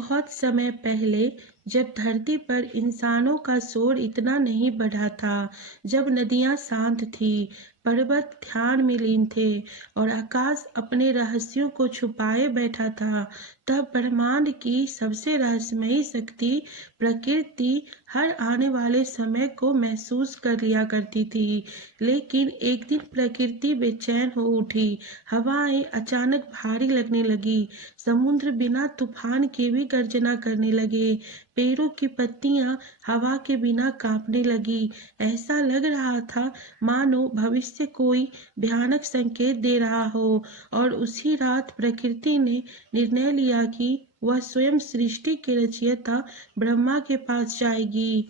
बहुत समय पहले जब धरती पर इंसानों का शोर इतना नहीं बढ़ा था, जब नदियां शांत थी, पर्वत ध्यान में लीन थे और आकाश अपने रहस्यों को छुपाए बैठा था, तब ब्रह्मांड की सबसे रहस्यमयी शक्ति प्रकृति हर आने वाले समय को महसूस कर लिया करती थी। लेकिन एक दिन प्रकृति बेचैन हो उठी, हवाएं अचानक भारी लगने लगी, समुद्र बिना तूफान के भी गर्जना करने लगे, पेड़ों की पत्तियां हवा के बिना कांपने लगी। ऐसा लग रहा था मानो भविष्य कोई भयानक संकेत दे रहा हो। और उसी रात प्रकृति ने निर्णय लिया कि वह स्वयं सृष्टि के रचयिता ब्रह्मा के पास जाएगी।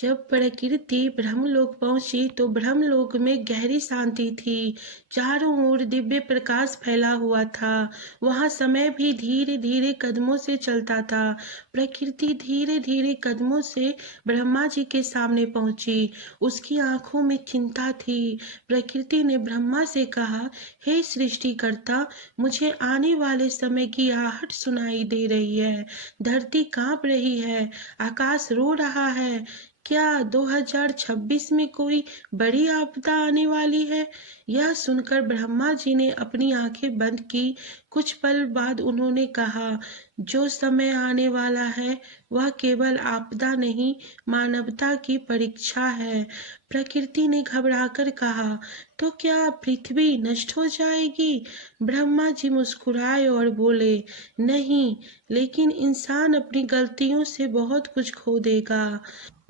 जब प्रकृति ब्रह्मलोक पहुंची तो ब्रह्मलोक में गहरी शांति थी। चारों ओर दिव्य प्रकाश फैला हुआ था। वहां समय भी धीरे धीरे कदमों से चलता था। प्रकृति धीरे धीरे कदमों से ब्रह्मा जी के सामने पहुंची। उसकी आंखों में चिंता थी। प्रकृति ने ब्रह्मा से कहा, हे सृष्टिकर्ता, मुझे आने वाले समय की आहट सुनाई दे रही है। धरती कांप रही है, आकाश रो रहा है। क्या 2026 में कोई बड़ी आपदा आने वाली है? यह सुनकर ब्रह्मा जी ने अपनी आंखें बंद की। कुछ पल बाद उन्होंने कहा, जो समय आने वाला है वह केवल आपदा नहीं, मानवता की परीक्षा है। प्रकृति ने घबराकर कहा, तो क्या पृथ्वी नष्ट हो जाएगी? ब्रह्मा जी मुस्कुराए और बोले, नहीं, लेकिन इंसान अपनी गलतियों से बहुत कुछ खो देगा।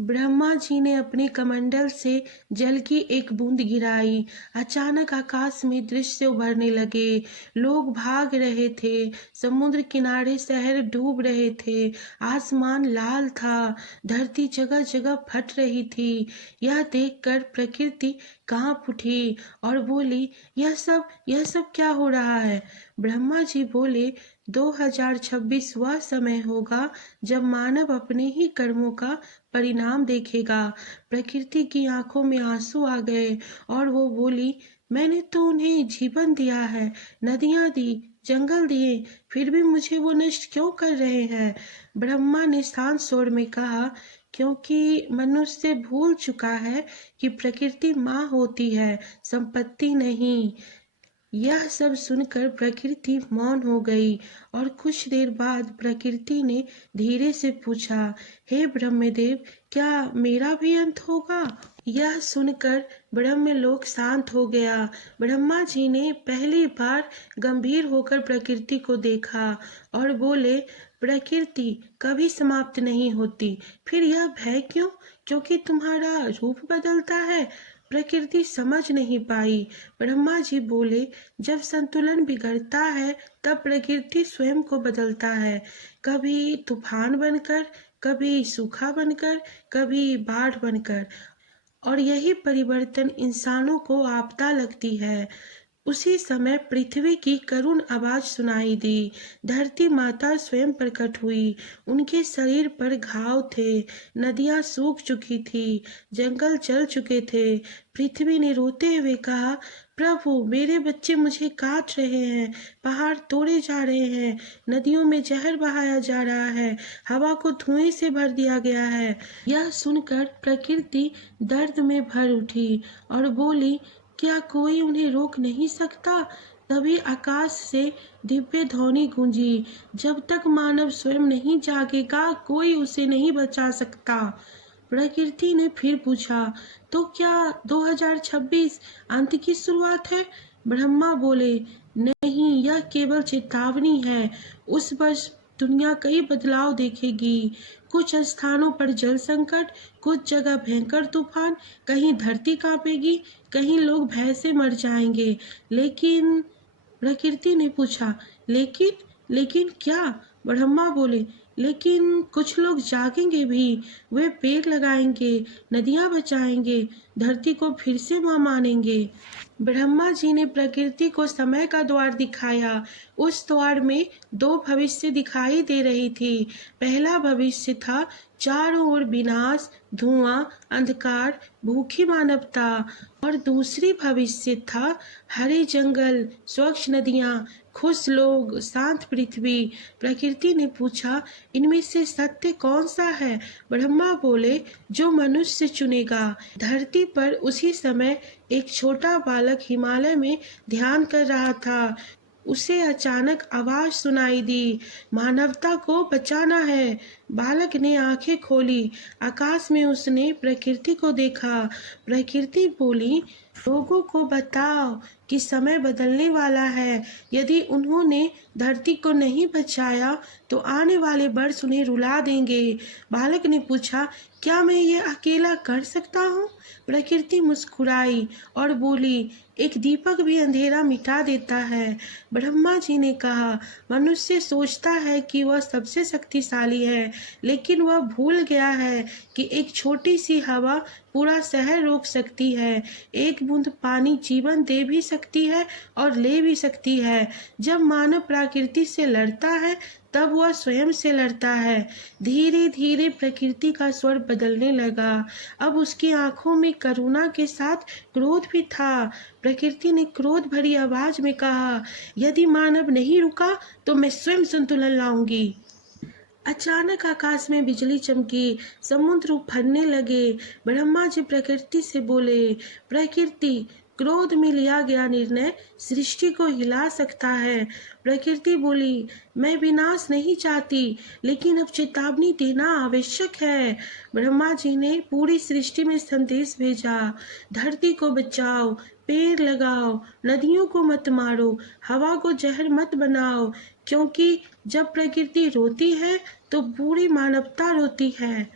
ब्रह्मा जी ने अपने कमंडल से जल की एक बूंद गिराई। अचानक आकाश में दृश्य उभरने लगे। लोग भाग रहे थे, समुद्र किनारे शहर डूब रहे थे, आसमान लाल था, धरती जगह जगह फट रही थी। यह देखकर प्रकृति कांप उठी और बोली, यह सब क्या हो रहा है? ब्रह्मा जी बोले, 2026 वह समय होगा जब मानव अपने ही कर्मों का परिणाम देखेगा। प्रकृति की आंखों में आंसू आ गए और वो बोली, मैंने तो उन्हें जीवन दिया है, नदियां दी, जंगल दिए, फिर भी मुझे वो नष्ट क्यों कर रहे हैं? ब्रह्मा ने शांत स्वर में कहा, क्योंकि मनुष्य भूल चुका है कि प्रकृति माँ होती है, संपत्ति नहीं। यह सब सुनकर प्रकृति मौन हो गई और कुछ देर बाद प्रकृति ने धीरे से पूछा, हे ब्रह्मदेव, क्या मेरा भी अंत होगा? यह सुनकर ब्रह्मलोक शांत हो गया। ब्रह्मा जी ने पहली बार गंभीर होकर प्रकृति को देखा और बोले, प्रकृति कभी समाप्त नहीं होती, फिर यह भय क्यों? क्योंकि तुम्हारा रूप बदलता है। प्रकृति समझ नहीं पाई। ब्रह्मा जी बोले, जब संतुलन बिगड़ता है तब प्रकृति स्वयं को बदलता है, कभी तूफान बनकर, कभी सूखा बनकर, कभी बाढ़ बनकर, और यही परिवर्तन इंसानों को आपदा लगती है। उसी समय पृथ्वी की करुण आवाज सुनाई दी। धरती माता स्वयं प्रकट हुई। उनके शरीर पर घाव थे, नदियां सूख चुकी थी, जंगल जल चुके थे। पृथ्वी ने रोते हुए कहा, प्रभु, मेरे बच्चे मुझे काट रहे हैं, पहाड़ तोड़े जा रहे हैं, नदियों में जहर बहाया जा रहा है, हवा को धुएं से भर दिया गया है। यह सुनकर प्रकृति दर्द में भर उठी और बोली, क्या कोई उन्हें रोक नहीं सकता? तभी आकाश से दिव्य ध्वनि गूंजी, जब तक मानव स्वयं नहीं जागेगा कोई उसे नहीं बचा सकता। प्रकृति ने फिर पूछा, तो क्या 2026 अंत की शुरुआत है? ब्रह्मा बोले, नहीं, यह केवल चेतावनी है। उस वर्ष दुनिया कई बदलाव देखेगी। कुछ स्थानों पर जल संकट, कुछ जगह भयंकर तूफान, कहीं धरती कांपेगी, कहीं लोग भय से मर जाएंगे। लेकिन प्रकृति ने पूछा, लेकिन क्या? ब्रह्मा बोले, लेकिन कुछ लोग जागेंगे भी। वे पेड़ लगाएंगे, नदियां बचाएंगे, धरती को फिर से मां मानेंगे। ब्रह्मा जी ने प्रकृति को समय का द्वार दिखाया। उस द्वार में दो भविष्य दिखाई दे रही थी। पहला भविष्य था चारों ओर विनाश, धुआं, अंधकार, भूखी मानवता, और दूसरी भविष्य था हरे जंगल, स्वच्छ नदियां, खुश लोग, शांत पृथ्वी। प्रकृति ने पूछा, इनमें से सत्य कौन सा है? ब्रह्मा बोले, जो मनुष्य चुनेगा। धरती पर उसी समय एक छोटा बालक हिमालय में ध्यान कर रहा था। उसे अचानक आवाज सुनाई दी, मानवता को बचाना है। बालक ने आंखें खोली। आकाश में उसने प्रकृति को देखा। प्रकृति बोली, लोगों को बताओ कि समय बदलने वाला है। यदि उन्होंने धरती को नहीं बचाया तो आने वाले वर्ष उन्हें रुला देंगे। बालक ने पूछा, क्या मैं ये अकेला कर सकता हूँ? प्रकृति मुस्कुराई और बोली, एक दीपक भी अंधेरा मिटा देता है। ब्रह्मा जी ने कहा, मनुष्य सोचता है कि वह सबसे शक्तिशाली है, लेकिन वह भूल गया है कि एक छोटी सी हवा पूरा शहर रोक सकती है। एक बूंद पानी जीवन दे भी सकती है और ले भी सकती है। जब मानव प्रकृति से लड़ता है तब वह स्वयं से लड़ता है। धीरे धीरे प्रकृति का स्वर बदलने लगा। अब उसकी आंखों में करुणा के साथ क्रोध भी था। प्रकृति ने क्रोध भरी आवाज में कहा, यदि मानव नहीं रुका तो मैं स्वयं संतुलन लाऊंगी। अचानक आकाश में बिजली चमकी, समुद्र उफरने लगे। ब्रह्मा जी प्रकृति से बोले, प्रकृति, क्रोध में लिया गया निर्णय सृष्टि को हिला सकता है। प्रकृति बोली, मैं विनाश नहीं चाहती, लेकिन अब चेतावनी देना आवश्यक है। ब्रह्मा जी ने पूरी सृष्टि में संदेश भेजा, धरती को बचाओ, पेड़ लगाओ, नदियों को मत मारो, हवा को जहर मत बनाओ, क्योंकि जब प्रकृति रोती है तो पूरी मानवता रोती है।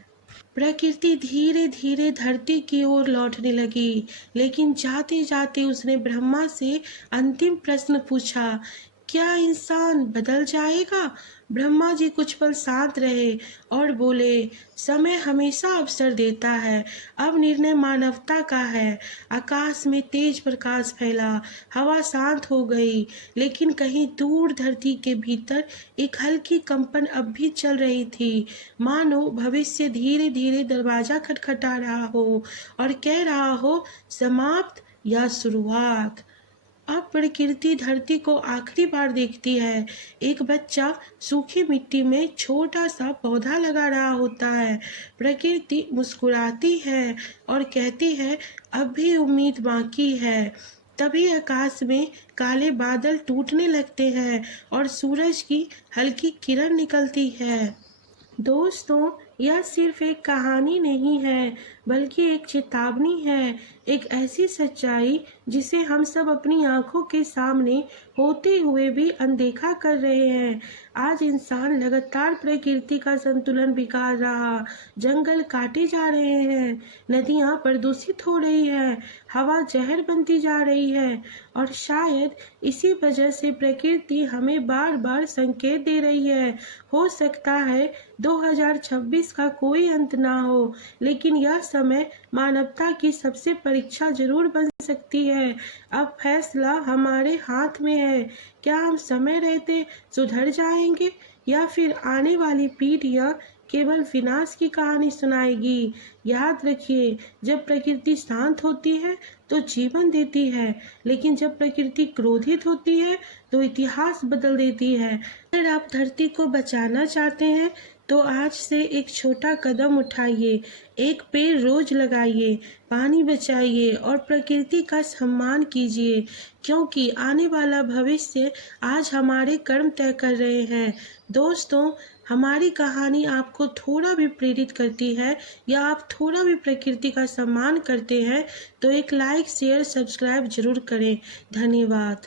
प्रकृति धीरे धीरे धरती की ओर लौटने लगी, लेकिन जाते जाते उसने ब्रह्मा से अंतिम प्रश्न पूछा, क्या इंसान बदल जाएगा? ब्रह्मा जी कुछ पल शांत रहे और बोले, समय हमेशा अवसर देता है, अब निर्णय मानवता का है। आकाश में तेज प्रकाश फैला, हवा शांत हो गई, लेकिन कहीं दूर धरती के भीतर एक हल्की कंपन अब भी चल रही थी, मानो भविष्य धीरे धीरे दरवाजा खटखटा रहा हो और कह रहा हो, समाप्त या शुरुआत। अब प्रकृति धरती को आखिरी बार देखती है। एक बच्चा सूखी मिट्टी में छोटा सा पौधा लगा रहा होता है। प्रकृति मुस्कुराती है और कहती है, अब भी उम्मीद बाकी है। तभी आकाश में काले बादल टूटने लगते हैं और सूरज की हल्की किरण निकलती है। दोस्तों, यह सिर्फ एक कहानी नहीं है, बल्कि एक चेतावनी है, एक ऐसी सच्चाई जिसे हम सब अपनी आंखों के सामने होते हुए भी अनदेखा कर रहे हैं। आज इंसान लगातार प्रकृति का संतुलन बिगाड़ रहा, जंगल काटे जा रहे हैं, नदियां प्रदूषित हो रही है, हवा जहर बनती जा रही है और शायद इसी वजह से प्रकृति हमें बार बार संकेत दे रही है। हो सकता है 2026 का कोई अंत ना हो, लेकिन यह समय मानवता की सबसे परीक्षा जरूर बन सकती है। अब फैसला हमारे हाथ में है। क्या हम समय रहते सुधर जाएंगे या फिर आने वाली पीढ़ियां केवल विनाश की कहानी सुनाएगी? याद रखिए, जब प्रकृति शांत होती है तो जीवन देती है, लेकिन जब प्रकृति क्रोधित होती है तो इतिहास बदल देती है। अगर आप धरती को बचाना चाहते हैं तो आज से एक छोटा कदम उठाइए, एक पेड़ रोज लगाइए, पानी बचाइए और प्रकृति का सम्मान कीजिए, क्योंकि आने वाला भविष्य आज हमारे कर्म तय कर रहे हैं। दोस्तों, हमारी कहानी आपको थोड़ा भी प्रेरित करती है या आप थोड़ा भी प्रकृति का सम्मान करते हैं तो एक लाइक, शेयर, सब्सक्राइब जरूर करें। धन्यवाद।